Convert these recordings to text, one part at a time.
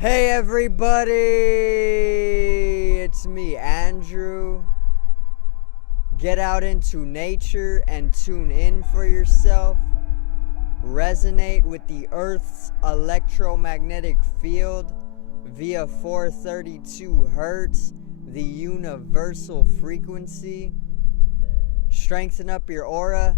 Hey everybody, it's me, Andrew. Get out into nature and tune in for yourself. Resonate with the Earth's electromagnetic field via 432 Hertz, the universal frequency. Strengthen up your aura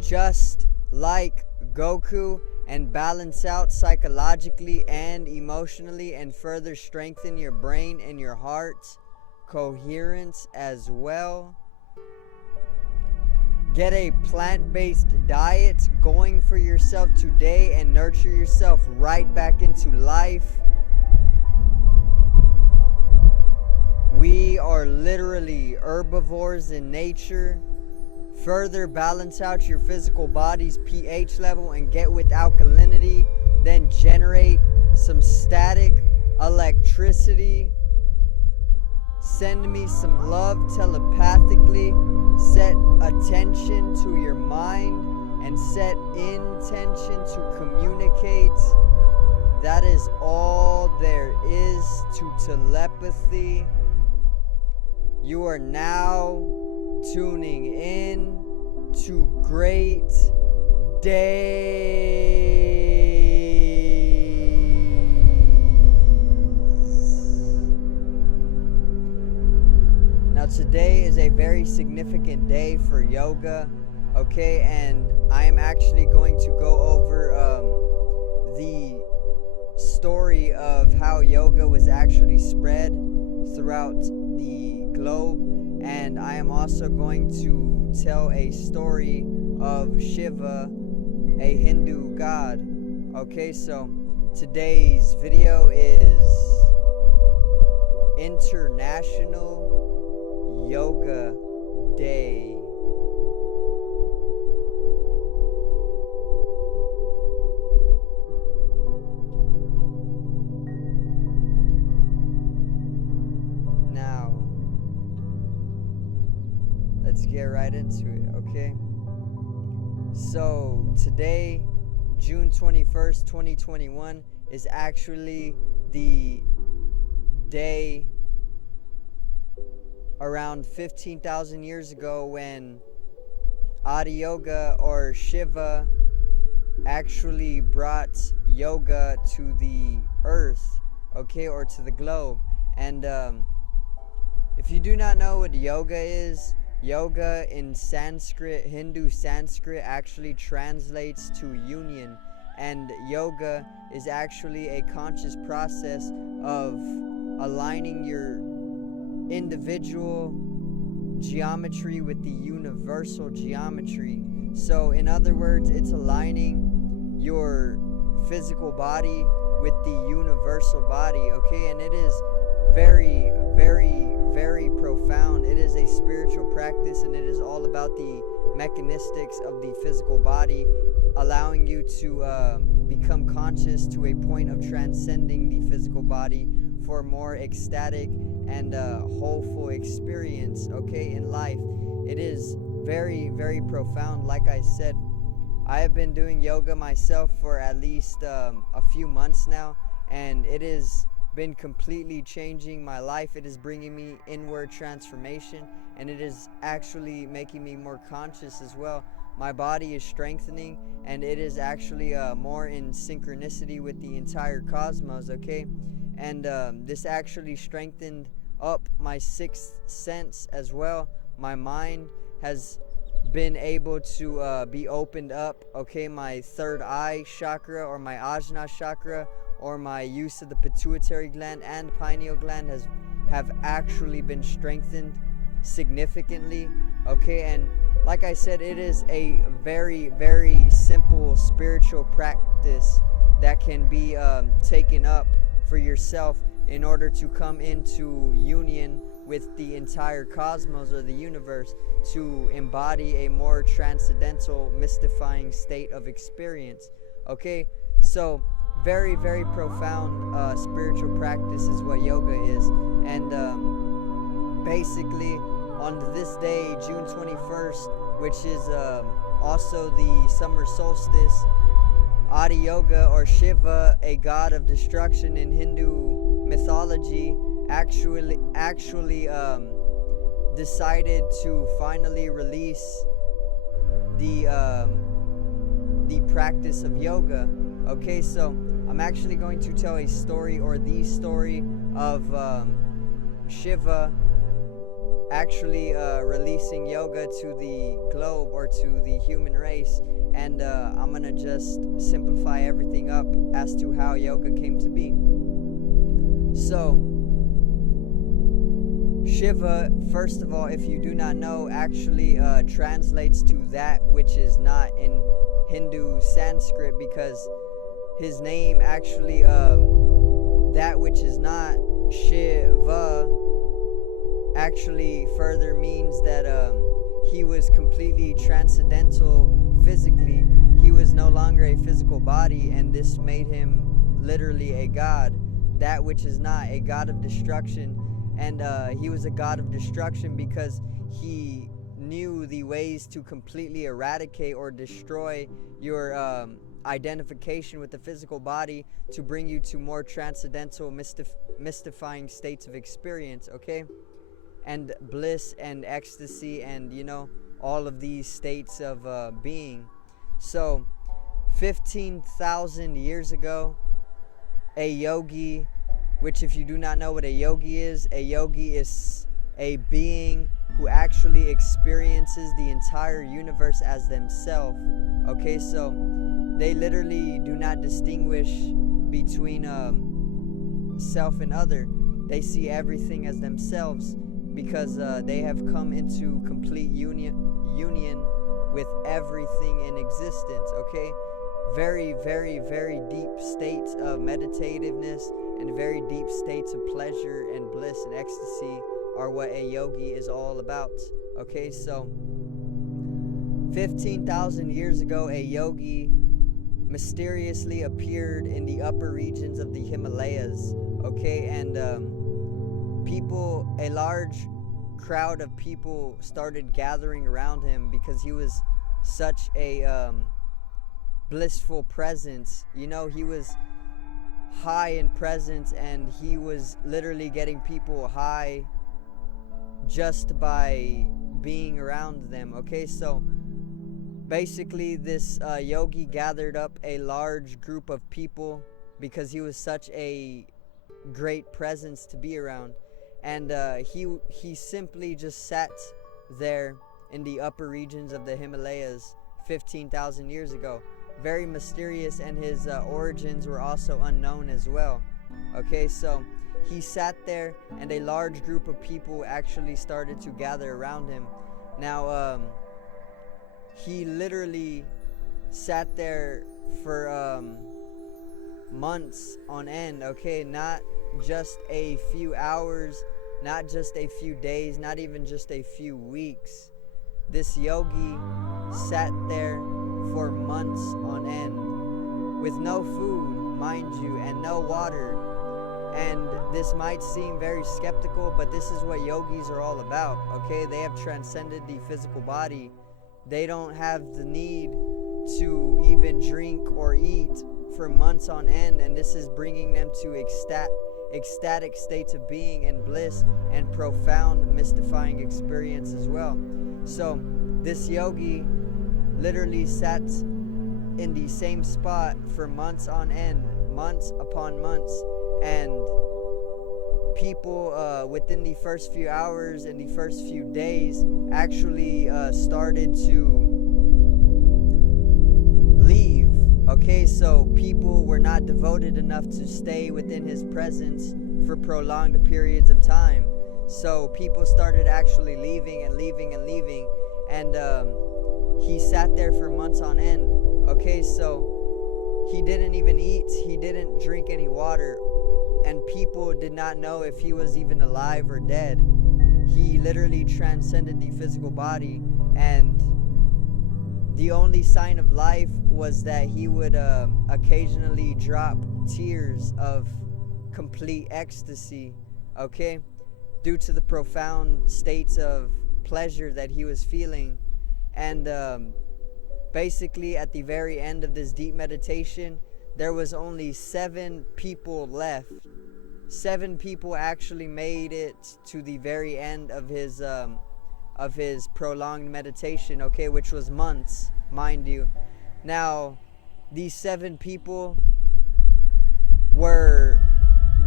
just like Goku, and balance out psychologically and emotionally, and further strengthen your brain and your heart coherence as well. Get a plant-based diet going for yourself today and nurture yourself right back into life. We are literally herbivores in nature. Further balance out your physical body's pH level and get with alkalinity. Then generate some static electricity. Send me some love telepathically. Set attention to your mind and set intention to communicate. That is all there is to telepathy. You are now tuning in to great days. Now today is a very significant day for yoga, okay, and I am actually going to go over the story of how yoga was actually spread throughout the globe. And I am also going to tell a story of Shiva, a Hindu god. Okay, so today's video is International Yoga Day. Let's get right into it, okay? So today, June 21st, 2021, is actually the day around 15,000 years ago when Adi Yoga or Shiva actually brought yoga to the earth, okay, or to the globe. And if you do not know what yoga is, yoga in Sanskrit, Hindu Sanskrit, actually translates to union, and yoga is actually a conscious process of aligning your individual geometry with the universal geometry. So in other words, it's aligning your physical body with the universal body, okay? And it is very, very, very profound. It is a spiritual practice, and it is all about the mechanistics of the physical body, allowing you to become conscious to a point of transcending the physical body for a more ecstatic and wholeful experience, okay, in life. It is very, very profound. Like I said, I have been doing yoga myself for at least a few months now, and it is been completely changing my life. It is bringing me inward transformation, and it is actually making me more conscious as well. My body is strengthening, and it is actually more in synchronicity with the entire cosmos, okay? And this actually strengthened up my sixth sense as well. My mind has been able to be opened up, okay? My third eye chakra, or my ajna chakra, or my use of the pituitary gland and pineal gland have actually been strengthened significantly, okay? And like I said, it is a very, very simple spiritual practice that can be taken up for yourself in order to come into union with the entire cosmos or the universe, to embody a more transcendental, mystifying state of experience, okay? So very, very profound spiritual practice is what yoga is. And basically on this day, June 21st, which is also the summer solstice, Adi Yoga or Shiva, a god of destruction in Hindu mythology, actually decided to finally release the practice of yoga. Okay, so I'm actually going to tell a story, or the story of Shiva actually releasing yoga to the globe, or to the human race. And I'm gonna just simplify everything up as to how yoga came to be. So Shiva, first of all, if you do not know, actually translates to that which is not in Hindu Sanskrit, because his name actually, that which is not, Shiva, actually further means that he was completely transcendental physically. He was no longer a physical body, and this made him literally a god. That which is not, a god of destruction. And he was a god of destruction because he knew the ways to completely eradicate or destroy your identification with the physical body, to bring you to more transcendental, mystifying states of experience, okay? And bliss and ecstasy, and all of these states of being. So 15,000 years ago, a yogi, which if you do not know what a yogi is a being who actually experiences the entire universe as themselves. Okay, so they literally do not distinguish between self and other. They see everything as themselves, because they have come into complete union with everything in existence. Okay, very, very, very deep states of meditativeness and very deep states of pleasure and bliss and ecstasy are what a yogi is all about. Okay, so 15,000 years ago, a yogi mysteriously appeared in the upper regions of the Himalayas. Okay, and a large crowd of people started gathering around him because he was such a blissful presence. He was high in presence, and he was literally getting people high just by being around them. Okay, so basically this yogi gathered up a large group of people because he was such a great presence to be around. And he simply just sat there in the upper regions of the Himalayas 15,000 years ago. Very mysterious, and his origins were also unknown as well. Okay, so he sat there, and a large group of people actually started to gather around him. Now, he literally sat there for months on end. Okay, not just a few hours, not just a few days, not even just a few weeks. This yogi sat there for months on end with no food, mind you, and no water. And this might seem very skeptical, but this is what yogis are all about. Okay, they have transcended the physical body. They don't have the need to even drink or eat for months on end, and this is bringing them to ecstatic states of being and bliss and profound mystifying experience as well. So this yogi literally sat in the same spot for months on end, months upon months, and people within the first few hours and the first few days actually started to leave. Okay, so people were not devoted enough to stay within his presence for prolonged periods of time. So people started actually leaving, and he sat there for months on end. Okay, so he didn't even eat, he didn't drink any water, and people did not know if he was even alive or dead. He literally transcended the physical body, and the only sign of life was that he would occasionally drop tears of complete ecstasy, okay, due to the profound states of pleasure that he was feeling. And basically at the very end of this deep meditation, there was only 7 people left. 7 people actually made it to the very end of his prolonged meditation, okay, which was months, mind you. Now, these 7 people were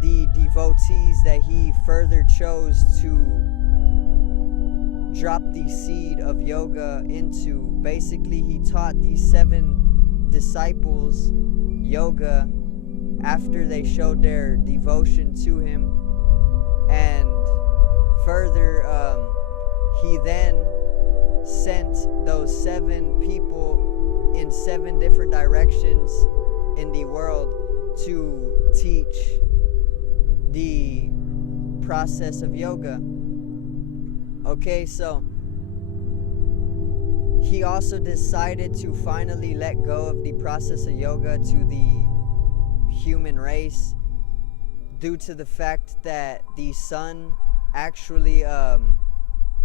the devotees that he further chose to drop the seed of yoga into. Basically, he taught these 7 disciples yoga after they showed their devotion to him, and further he then sent those 7 people in 7 different directions in the world to teach the process of yoga. Okay, so he also decided to finally let go of the process of yoga to the human race due to the fact that the sun actually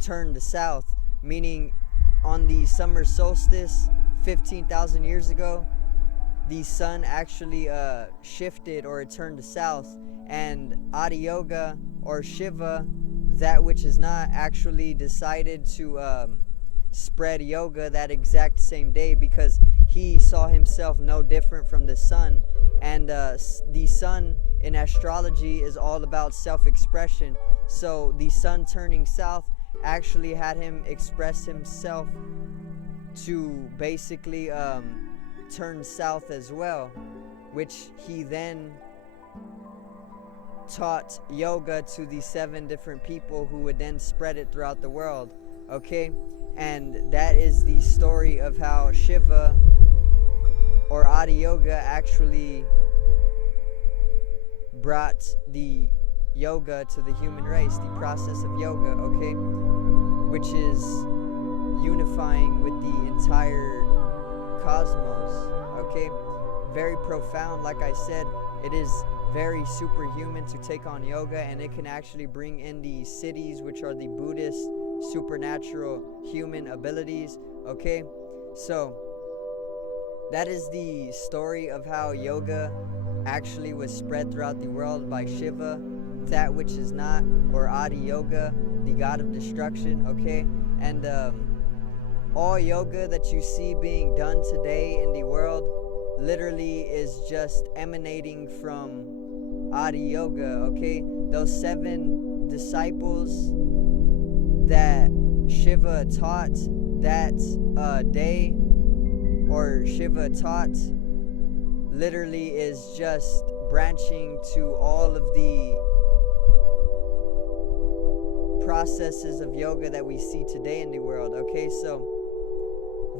turned south, meaning on the summer solstice 15,000 years ago, the sun actually shifted, or it turned south, and Adi Yoga, or Shiva, that which is not, actually decided to spread yoga that exact same day, because he saw himself no different from the sun. And the sun in astrology is all about self-expression. So the sun turning south actually had him express himself to basically turn south as well, which he then taught yoga to the 7 different people who would then spread it throughout the world. Okay, and that is the story of how Shiva, or Adi Yoga, actually brought the yoga to the human race, the process of yoga, okay, which is unifying with the entire cosmos, okay. Very profound. Like I said, it is very superhuman to take on yoga, and it can actually bring in the siddhis, which are the Buddhist supernatural human abilities, okay. So that is the story of how yoga actually was spread throughout the world by Shiva, that which is not, or Adi Yoga, the god of destruction, okay. And all yoga that you see being done today in the world literally is just emanating from Adi Yoga, okay. Those 7 disciples that Shiva taught that day, or Shiva taught, literally is just branching to all of the processes of yoga that we see today in the world, okay. So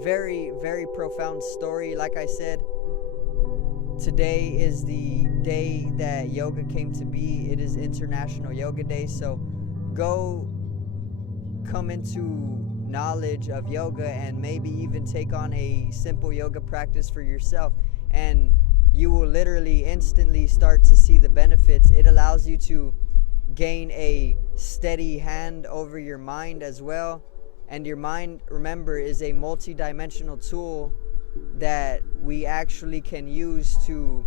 very, very profound story. Like I said, today is the day that yoga came to be. It is International Yoga Day, so go come into knowledge of yoga and maybe even take on a simple yoga practice for yourself, and you will literally instantly start to see the benefits. It allows you to gain a steady hand over your mind as well. And your mind, remember, is a multi-dimensional tool that we actually can use to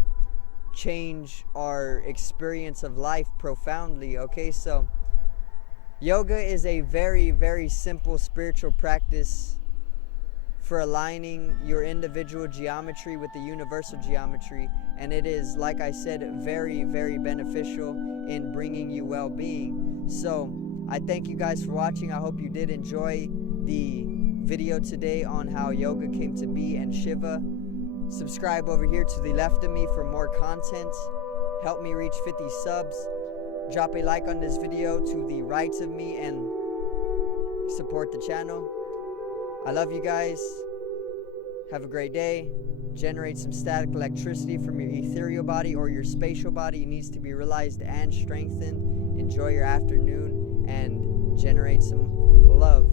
change our experience of life profoundly, okay. So yoga is a very, very simple spiritual practice for aligning your individual geometry with the universal geometry, and it is, like I said, very, very beneficial in bringing you well-being. So I thank you guys for watching. I hope you did enjoy the video today on how yoga came to be and Shiva. Subscribe over here to the left of me for more content. Help me reach 50 subs. Drop a like on this video to the right of me and support the channel. I love you guys. Have a great day. Generate some static electricity from your ethereal body or your spatial body. It needs to be realized and strengthened. Enjoy your afternoon and generate some love.